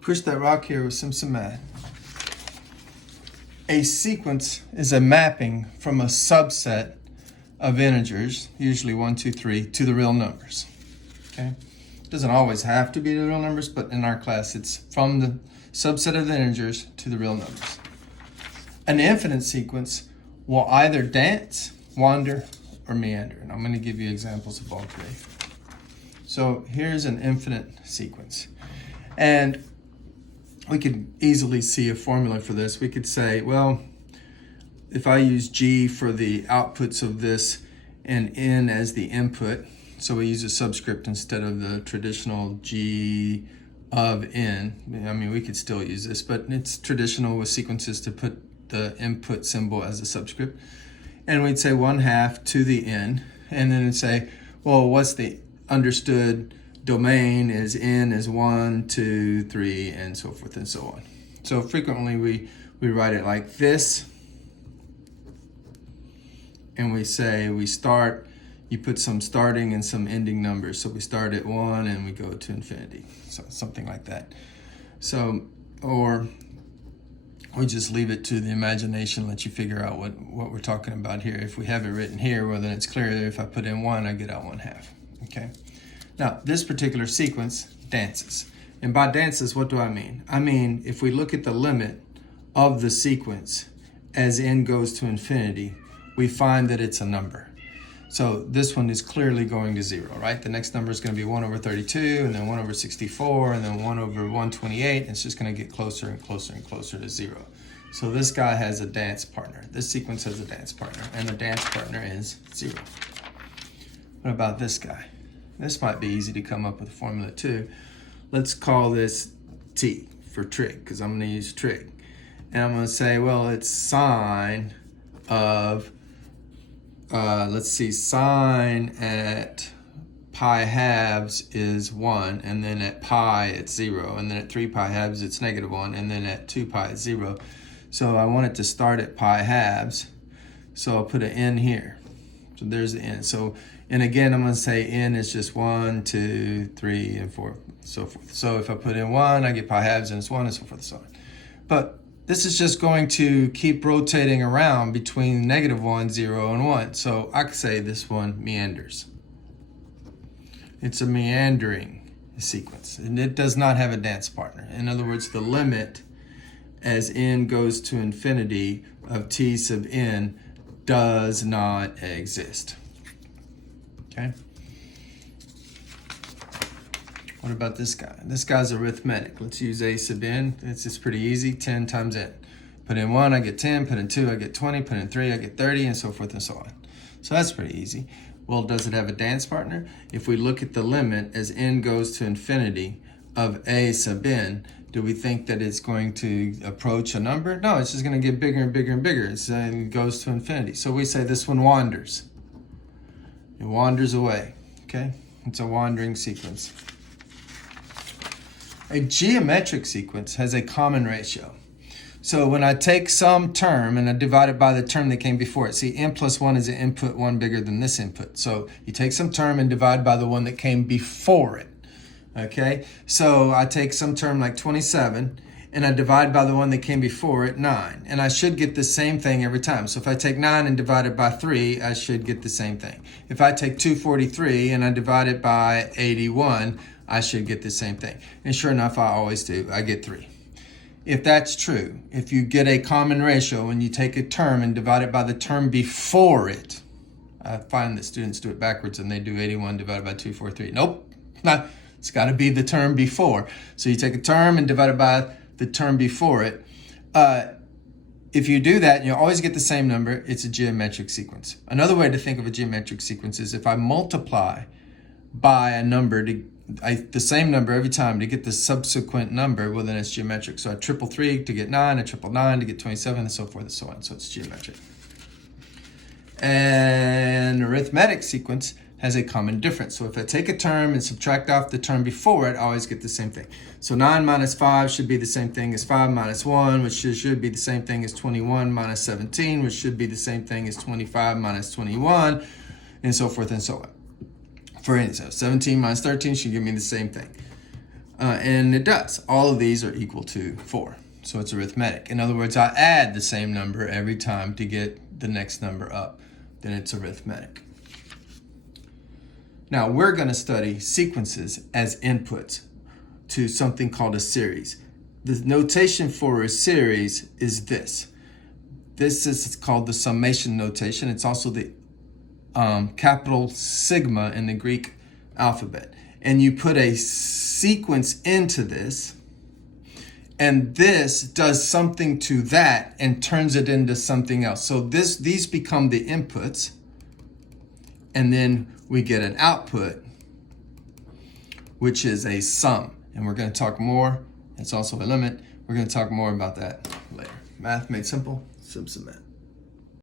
Push that rock here with some math. A sequence is a mapping from a subset of integers, usually 1, 2, 3, to the real numbers. Okay? It doesn't always have to be the real numbers, but in our class it's from the subset of the integers to the real numbers. An infinite sequence will either dance, wander, or meander. And I'm going to give you examples of all three. So here's an infinite sequence. And we could easily see a formula for this. We could say, well, if I use G for the outputs of this and N as the input, so we use a subscript instead of the traditional G of N. I mean, we could still use this, but it's traditional with sequences to put the input symbol as a subscript. And we'd say 1/2 to the N, and then it'd say, well, what's the understood domain is N is 1, 2, 3, and so forth and so on. So frequently we write it like this, and we say we start, you put some starting and some ending numbers. So we start at 1 and we go to infinity, so something like that. So, or we just leave it to the imagination, let you figure out what we're talking about here. If we have it written here, well, then it's clear that if I put in 1, I get out 1/2, okay? Now, this particular sequence dances. And by dances, what do I mean? I mean, if we look at the limit of the sequence as n goes to infinity, we find that it's a number. So this one is clearly going to 0, right? The next number is going to be 1/32, and then 1/64, and then 1/128. It's just going to get closer and closer and closer to 0. So this guy has a dance partner. This sequence has a dance partner, and the dance partner is 0. What about this guy? This might be easy to come up with a formula too. Let's call this T for trig, because I'm going to use trig. And I'm going to say, well, it's sine of, let's see, sine at pi halves is 1, and then at pi it's 0, and then at 3 pi halves it's -1, and then at 2 pi it's 0. So I want it to start at pi halves, so I'll put an n here. So there's the n. So, and again, I'm going to say n is just 1, 2, 3, and 4, so forth. So if I put in 1, I get pi halves, and it's 1, and so forth and so on. But this is just going to keep rotating around between -1, 0, and 1. So I could say this one meanders. It's a meandering sequence, and it does not have a dance partner. In other words, the limit as n goes to infinity of t sub n does not exist. Okay? What about this guy? This guy's arithmetic. Let's use a sub n. It's just pretty easy. 10 times n. Put in 1, I get 10. Put in 2, I get 20. Put in 3, I get 30, and so forth and so on. So that's pretty easy. Well, does it have a dance partner? If we look at the limit as n goes to infinity of a sub n, do we think that it's going to approach a number? No, it's just going to get bigger and bigger and bigger. It goes to infinity. So we say this one wanders. It wanders away. Okay? It's a wandering sequence. A geometric sequence has a common ratio. So when I take some term and I divide it by the term that came before it, see, n plus 1 is an input 1 bigger than this input. So you take some term and divide by the one that came before it. Okay? So I take some term like 27 and I divide by the one that came before it, 9. And I should get the same thing every time. So if I take 9 and divide it by 3, I should get the same thing. If I take 243 and I divide it by 81, I should get the same thing. And sure enough, I always do. I get 3. If that's true, if you get a common ratio and you take a term and divide it by the term before it, I find that students do it backwards and they do 81 divided by 243. Nope, it's got to be the term before. So you take a term and divide it by the term before it. If you do that, you always get the same number. It's a geometric sequence. Another way to think of a geometric sequence is if I multiply by a number the same number every time to get the subsequent number, well, then it's geometric. So I triple 3 to get 9, I triple 9 to get 27, and so forth and so on. So it's geometric. An arithmetic sequence has a common difference. So if I take a term and subtract off the term before it, I always get the same thing. So 9 minus 5 should be the same thing as 5 minus 1, which should be the same thing as 21 minus 17, which should be the same thing as 25 minus 21, and so forth and so on. For instance, 17 minus 13 should give me the same thing. And it does. All of these are equal to 4. So it's arithmetic. In other words, I add the same number every time to get the next number up. Then it's arithmetic. Now we're going to study sequences as inputs to something called a series. The notation for a series is this. This is called the summation notation. It's also the capital sigma in the Greek alphabet. And you put a sequence into this, and this does something to that and turns it into something else. So these become the inputs, and then we get an output, which is a sum. And we're going to talk more. It's also a limit. We're going to talk more about that later. Math made simple, Simpson Math.